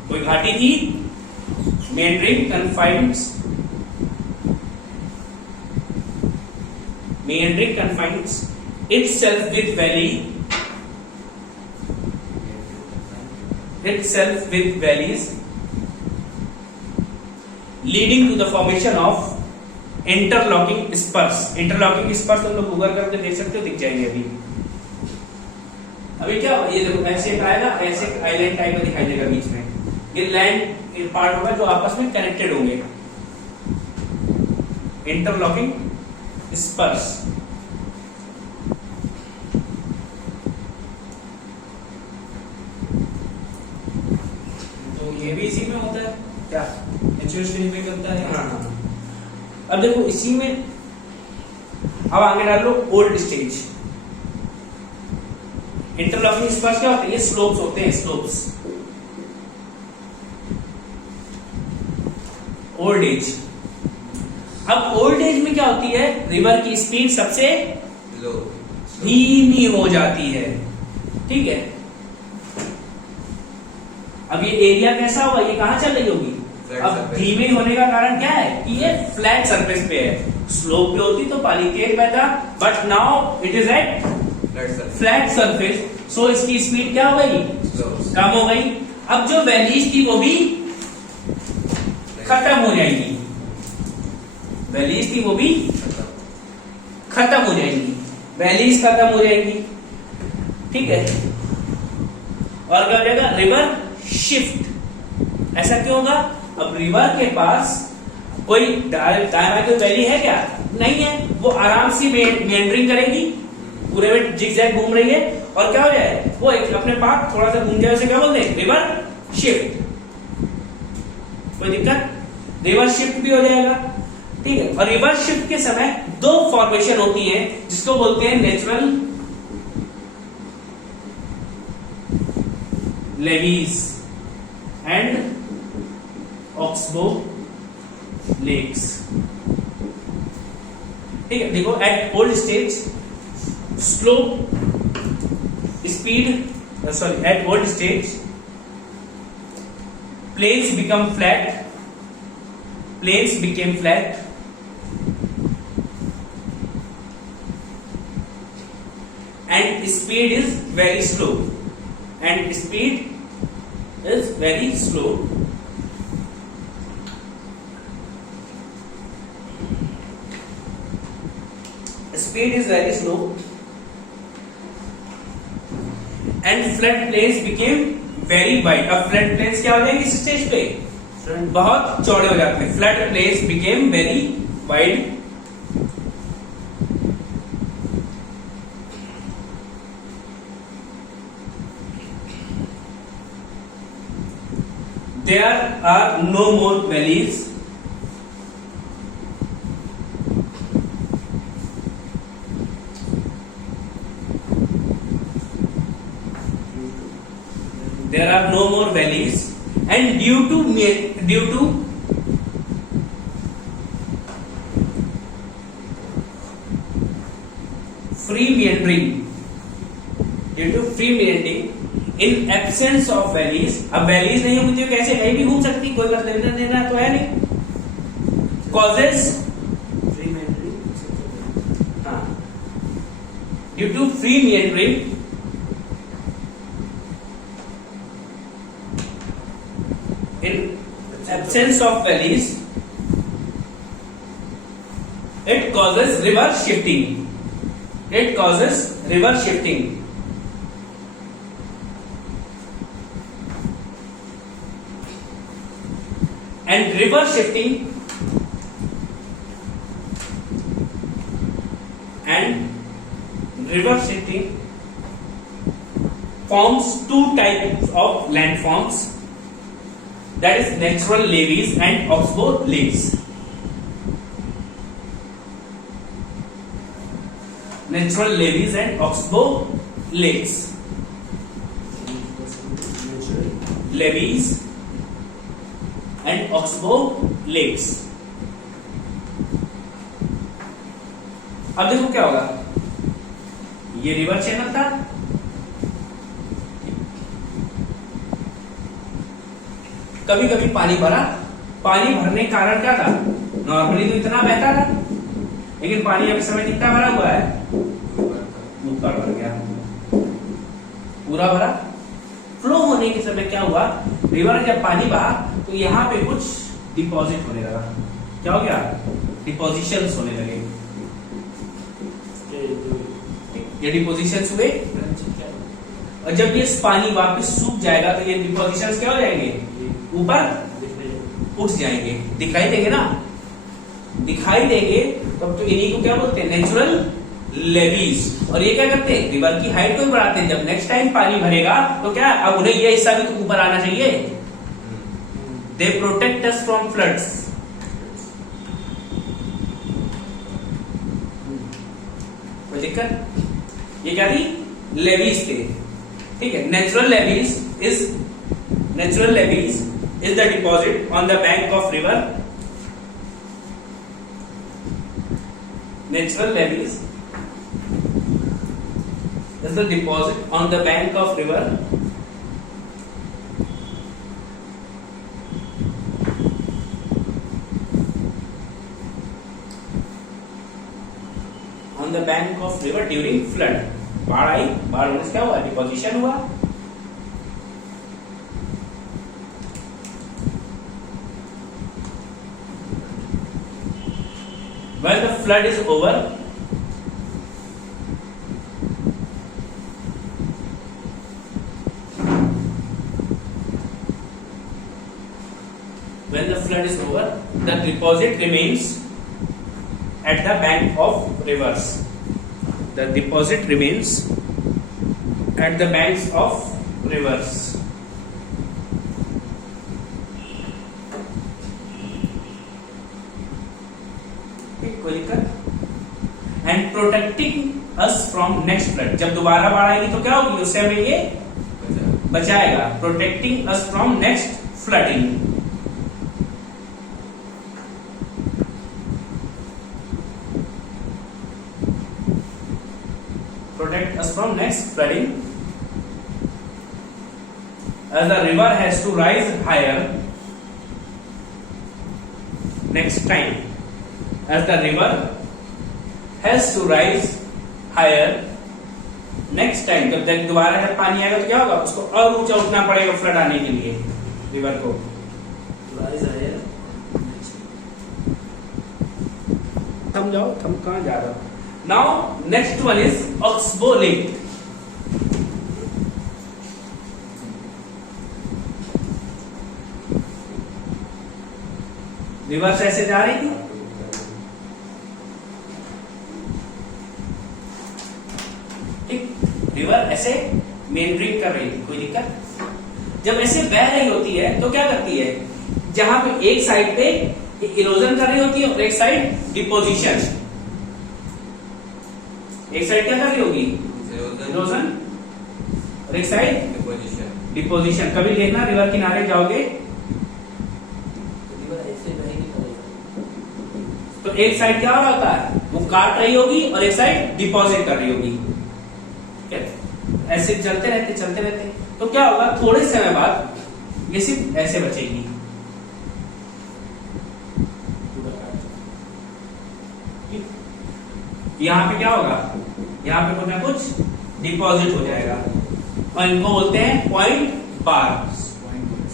कोई घाटी थी, meandering confines itself with valleys, leading to the formation of interlocking स्पर्श। इंटरलॉकिंग स्पर्श तुम लोग गूगल करके देख सकते हो, दिख जाएंगे। अभी क्या, ये देखो ऐसे एक आएगा, ऐसे एक आइलैंड टाइप का दिखाई देगा बीच में, ये लैंड पार्ट होगा जो आपस में कनेक्टेड होंगे। इंटरलॉकिंग स्पर्श। तो ये भी इसी में होता है क्या? मैच्योर स्टेज में करता है। हाँ। अब देखो इसी में, अब आगे डाल लो ओल्ड स्टेज। इंटरलॉकिंग स्पर्श क्या होता है, ये स्लोप्स होते हैं, स्लोप्स। Old age. अब ओल्ड एज में क्या होती है, रिवर की स्पीड सबसे लो धीमी हो जाती है, ठीक है। अब ये एरिया कैसा होगा, ये कहां चल रही होगी, Flat अब surface. धीमे होने का कारण क्या है कि ये फ्लैट सरफेस पे है। स्लोप पे होती तो पानी तेज बहता, but now it is at flat surface flat surface, so इसकी स्पीड क्या हो गई, स्लो कम हो गई। अब जो वैलीज थी वो भी खत्म हो जाएगी, वैलीज थी वो भी खत्म हो जाएंगी, वैलीज खत्म हो जाएंगी, ठीक है। और क्या हो जाएगा, रिवर शिफ्ट। ऐसा क्यों होगा, अब रिवर के पास कोई दाएं कोई वैली है क्या, नहीं है, वो आराम से मेंडरिंग करेगी, पूरे में जिगजैग घूम रही है, और क्या हो जाए, वो एक अपने पास थोड़ा सा घूम जाए, उसे क्या बोलते हैं, रिवर शिफ्ट। कोई दिक्कत, रिवर शिफ्ट भी हो जाएगा, ठीक है। और रिवर शिफ्ट के समय दो फॉर्मेशन होती है जिसको बोलते हैं natural levees and oxbow lakes, ठीक है। देखो, at old stage slow speed, sorry, at old stage plains become flat, plains became flat, and speed is very slow, and speed is very slow. Speed is very slow, and flat plains became very wide. अब flat planes क्या हो जाएंगे इस stage पे, बहुत चौड़े हो जाते हैं, flat plains became very wide, there are no more valleys, there are no more valleys, and due to free meandering, in absence of valleys, अब valleys नहीं होंगी तो कैसे कहीं भी घूम सकती, कोई मतलब लेना देना तो है नहीं, causes फ्री मेंटरिंग, हाँ, due to free meandering in absence of valleys, it causes river shifting, it causes river shifting, and river shifting forms two types of landforms, that is natural levees and oxbow lakes. Natural levees and oxbow lakes. Levees and oxbow lakes. अब देखो क्या होगा, ये river channel था, कभी कभी पानी भरा, पानी भरने का कारण क्या था, नॉर्मली तो इतना बहता था, लेकिन पानी अभी समय कितना भरा हुआ है, ऊपर भर गया, पूरा भरा। फ्लो होने के समय क्या हुआ, रिवर जब पानी बहा तो यहाँ पे कुछ डिपॉजिट होने लगा, क्या हो गया, डिपोजिशंस होने लगे, ये डिपोजिशंस हुए, और जब ये पानी वापस सूख जाएगा तो ये डिपोजिशंस क्या हो जाएंगे, ऊपर उठ जाएंगे, दिखाई देंगे ना, दिखाई देंगे, तब तो इन्हीं को क्या बोलते हैं, नेचुरल लेवीज। और ये क्या करते हैं, रिवर की हाइट को बढ़ाते हैं, जब नेक्स्ट टाइम पानी भरेगा तो क्या, अब उन्हें ये हिस्सा भी तो ऊपर आना चाहिए, they protect us from floods. कोई दिक्कत, ये क्या थी, लेवीज थे, ठीक है। Natural levies is the deposit on the bank of river natural levees is the deposit on the bank of river on the bank of river during flood. बाढ़ आई, बाढ़ होने से क्या हुआ? डिपोजिशन हुआ. When the flood is over, the deposit remains at the bank of rivers. The deposit remains at the banks of rivers. कोई दिक्कत? And protecting us from next flood. जब दोबारा बाढ़ आएगी तो क्या होगी? उससे हमें ये बचाएगा. Protecting us from next flooding. Protect us from next flooding. As the river has to rise higher next time. As the river has to rise higher next time. जब दोबारा जब पानी आएगा तो क्या होगा? उसको और ऊंचा उठना पड़ेगा फ्लड आने के लिए रिवर को. rise higher. थम जाओ, थम कहाँ जा रहा हो? Now next one is Oxbow Lake. River से ऐसे जा रही थी. रिवर ऐसे मेंड्रिंग कर रही थी. कोई दिक्कत? जब ऐसे बह रही होती है तो क्या करती है? जहां पे एक साइड पे इरोजन कर रही होती है और एक साइड डिपोजिशन. एक साइड क्या कर रही होगी? इरोजन. और एक साइड डिपोजिशन. कभी देखना रिवर किनारे जाओगे तो एक साइड क्या हो रहा होता है? वो काट रही होगी और एक साइड डिपॉजिट कर रही होगी. ऐसे चलते रहते तो क्या होगा? थोड़े समय बाद ये सिर्फ ऐसे बचेगी. यहां पे क्या होगा? यहां पे कुछ ना कुछ डिपॉजिट हो जाएगा और इनको बोलते हैं पॉइंट बार्स.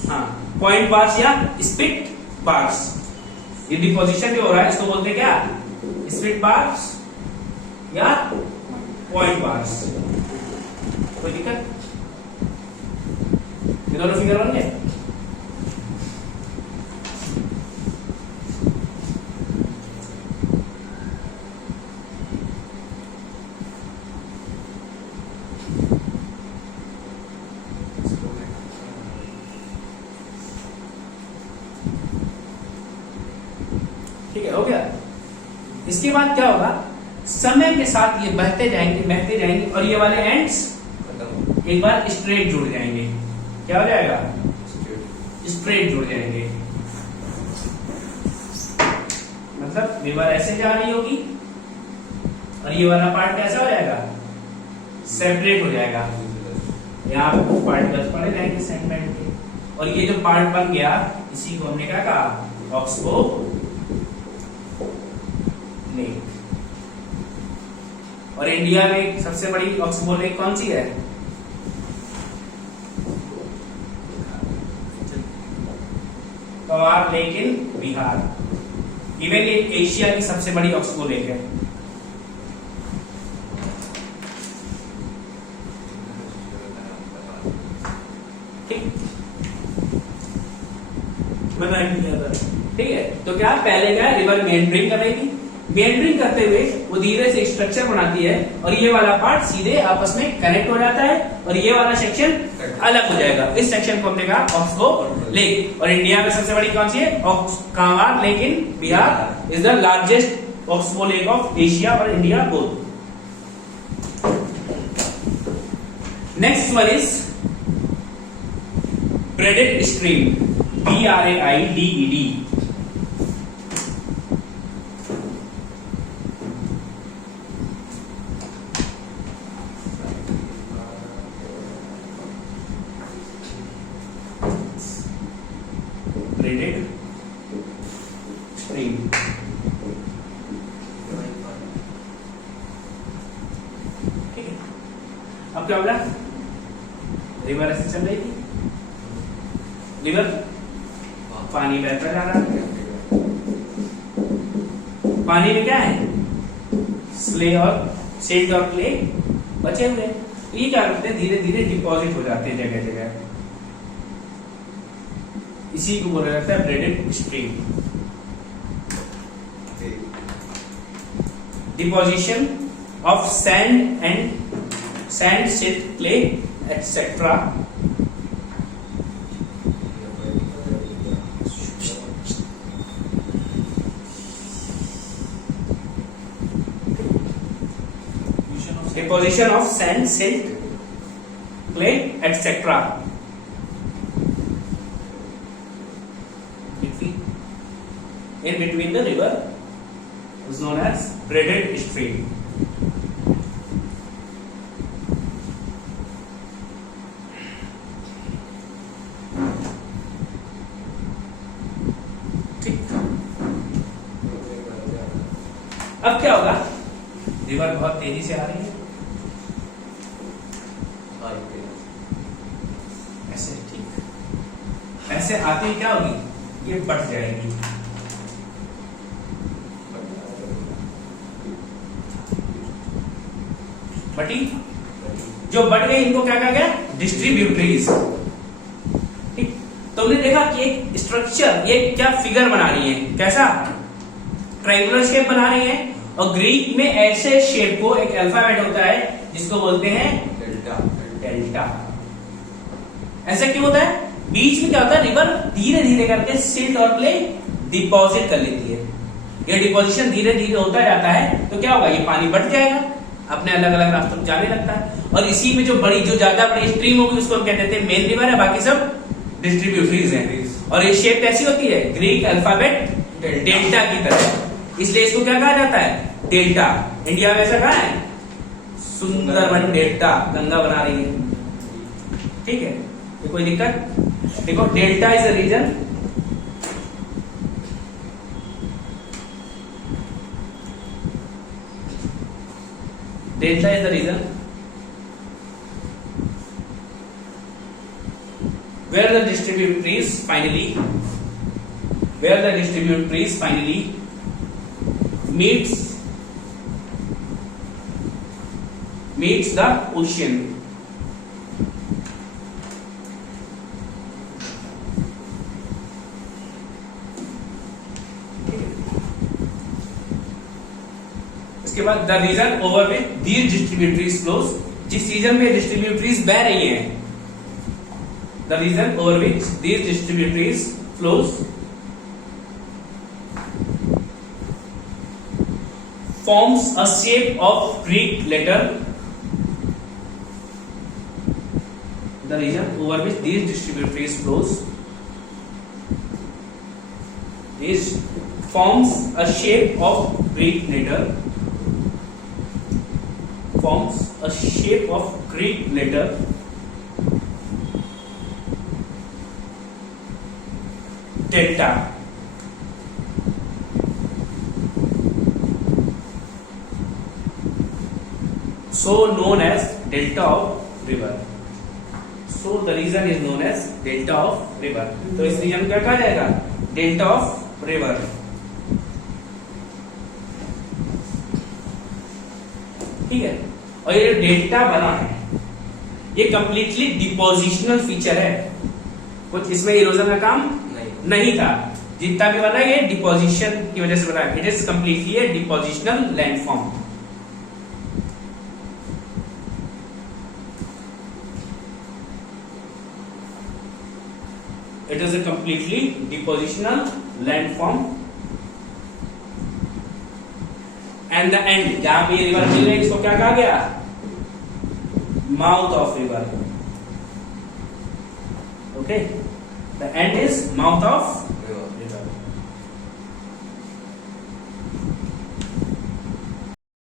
हाँ, पॉइंट बार्स या स्पिट बार्स. ये डिपोजिशन भी हो रहा है, इसको बोलते हैं क्या? स्पिट बार्स या पॉइंट बार्स. कोई दिक्कत? ये दोनों फिगर बन गए. ठीक है, हो गया. इसके बाद क्या होगा? समय के साथ ये बहते जाएंगे और ये वाले एंड्स एक बार स्ट्रेट जुड़ जाएंगे. क्या हो जाएगा? स्ट्रेट जुड़ जाएंगे. मतलब रिवर ऐसे जा रही होगी और ये वाला पार्ट कैसा हो जाएगा? सेपरेट हो जाएगा. यहाँ पे पार्टिकल्स पड़े जाएंगे सेगमेंट के. और ये जो पार्ट बन गया इसी को हमने क्या कहा? Oxbow lake. और इंडिया में सबसे बड़ी ऑक्सबो लेक कौन सी है? Pawar lake in Bihar. Even ये एशिया की सबसे बड़ी ऑक्सबो लेक है. ठीक है. तो क्या पहले क्या रिवर मेंड्रिंग कर रही थी. मेंड्रिंग करते हुए वो धीरे से स्ट्रक्चर बनाती है और ये वाला पार्ट सीधे आपस में कनेक्ट हो जाता है और ये वाला सेक्शन अलग हो जाएगा. इस सेक्शन को हमने कहा ऑक्सबो लेक. और इंडिया में सबसे बड़ी कौन सी है? Kanwar lake in Bihar is the largest oxbow lake of Asia और India both. Next one is braided stream. BRAIDED. Braided stream. ठीक है, अब क्या होगा, रिवर ऐसे चल रही थी, रिवर पानी बहता जा रहा है, पानी में क्या है, स्ले और सिल्ट और क्ले बचे हुए, तो ये क्या करते हैं, धीरे धीरे डिपॉजिट हो जाते हैं जगह जगह, इसी को बोला जाता है braided stream. Deposition of sand and sand, silt, clay etcetera deposition of sand, silt, clay, etc. In between the river is known as braided stream. ठीक, अब क्या होगा, रिवर बहुत तेजी से आ रही है ऐसे, ठीक, ऐसे आते ही क्या होगी, ये बढ़ जाएगी, बटी, जो बढ़ गई इनको क्या कहा गया, डिस्ट्रीब्यूटरीज। ठीक, तो हमने देखा कि एक स्ट्रक्चर, ये क्या फिगर बना रही है, कैसा ट्रायंगुलर शेप बना रही है, और ग्रीक में ऐसे शेप को एक अल्फाबेट होता है जिसको बोलते हैं डेल्टा। डेल्टा ऐसा क्यों होता है, बीच में क्या होता है, रिवर धीरे धीरे करके सिल्ट और क्ले डिपॉजिट कर लेती है, ये डिपोजिशन धीरे धीरे होता जाता है, तो क्या होगा, ये पानी बढ़ जाएगा, अपने अलग अलग रास्तों में जाने लगता है, और इसी में जो बड़ी, जो ज्यादा बड़ी स्ट्रीम होगी उसको हम क्या कहते हैं, मेन रिवर है, बाकी सब डिस्ट्रीब्यूटरीज हैं, और ये शेप कैसी होती है, ग्रीक अल्फाबेट डेल्टा की तरह, इसलिए इसको क्या कहा जाता है, डेल्टा। इंडिया में ऐसा कहा है, सुंदरबन डेल्टा, गंगा बना रही है, ठीक है, तो कोई दिक्कत, देखो delta is a region delta is the region where the distributaries finally meets the ocean. इसके बाद the region over which these distributaries flows, जिस रीजन में डिस्ट्रीब्यूटरीज बह रही हैं, the region over which these distributaries flows forms a shape of Greek letter. The region over which these distributaries flows forms a shape of Greek letter. Forms a shape of Greek letter delta. So known as delta of river. So the region is known as delta of river. तो इस reason को क्या कहा जाएगा, delta of river. ठीक है, और ये जो डेल्टा बना है ये कंप्लीटली डिपोजिशनल फीचर है, कुछ इसमें इरोजन का काम नहीं था, जितना भी बना ये डिपोजिशन की वजह से बना है, it is completely A depositional landform. It is a completely depositional landform, and the end, जहां पे ये रिवर मिल रही है इसको क्या कहा गया, mouth of river. Okay, the end is mouth of